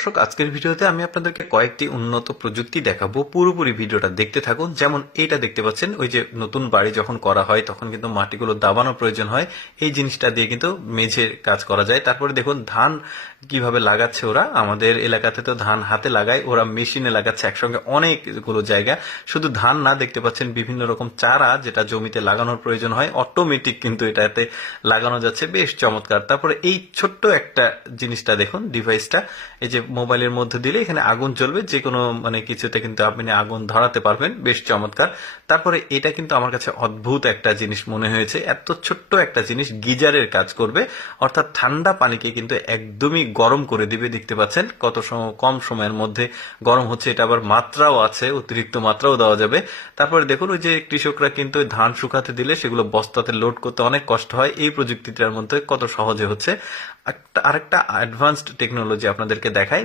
দর্শক, আজকের ভিডিওতে আমি আপনাদেরকে কয়েকটি উন্নত প্রযুক্তি দেখাবো। পুরোপুরি ভিডিওটা দেখতে থাকুন। যেমন এইটা দেখতে পাচ্ছেন, ওই যে নতুন বাড়ি যখন করা হয় তখন কিন্তু মাটিগুলো দাবানোর প্রয়োজন হয়, এই জিনিসটা দিয়ে কিন্তু মেঝের কাজ করা যায়। তারপরে দেখুন ধান কিভাবে লাগাচ্ছে ওরা। আমাদের এলাকাতে তো ধান হাতে লাগায়, ওরা মেশিনে লাগাচ্ছে একসঙ্গে অনেকগুলো জায়গা। শুধু ধান না, দেখতে পাচ্ছেন বিভিন্ন রকম চারা যেটা জমিতে লাগানোর প্রয়োজন হয়, অটোমেটিক কিন্তু এটাতে লাগানো যাচ্ছে। বেশ চমৎকার। তারপরে এই ছোট্ট একটা জিনিসটা দেখুন, ডিভাইসটা এই যে মোবাইলের মধ্যে দিলে এখানে আগুন জ্বলবে, যে কোনো কিছুতে কিন্তু আপনি আগুন ধরাতে পারবেন। বেশ চমৎকার। তারপরে এটা কিন্তু আমার কাছে অদ্ভুত একটা জিনিস মনে হয়েছে। এত ছোট্ট একটা জিনিস গিজারের কাজ করবে, অর্থাৎ ঠান্ডা পানিকে কিন্তু একদমই গরম করে দিবে। দেখতে পাচ্ছেন কত কম সময়ের মধ্যে গরম হচ্ছে। এটা আবার মাত্রাও আছে, অতিরিক্ত মাত্রাও দেওয়া যাবে। তারপরে দেখুন, ওই যে কৃষকরা কিন্তু ধান শুকাতে দিলে সেগুলো বস্তাতে লোড করতে অনেক কষ্ট হয়, এই প্রযুক্তিটার মধ্যে কত সহজে হচ্ছে। আরেকটা অ্যাডভান্সড টেকনোলজি আপনাদেরকে দেখাই।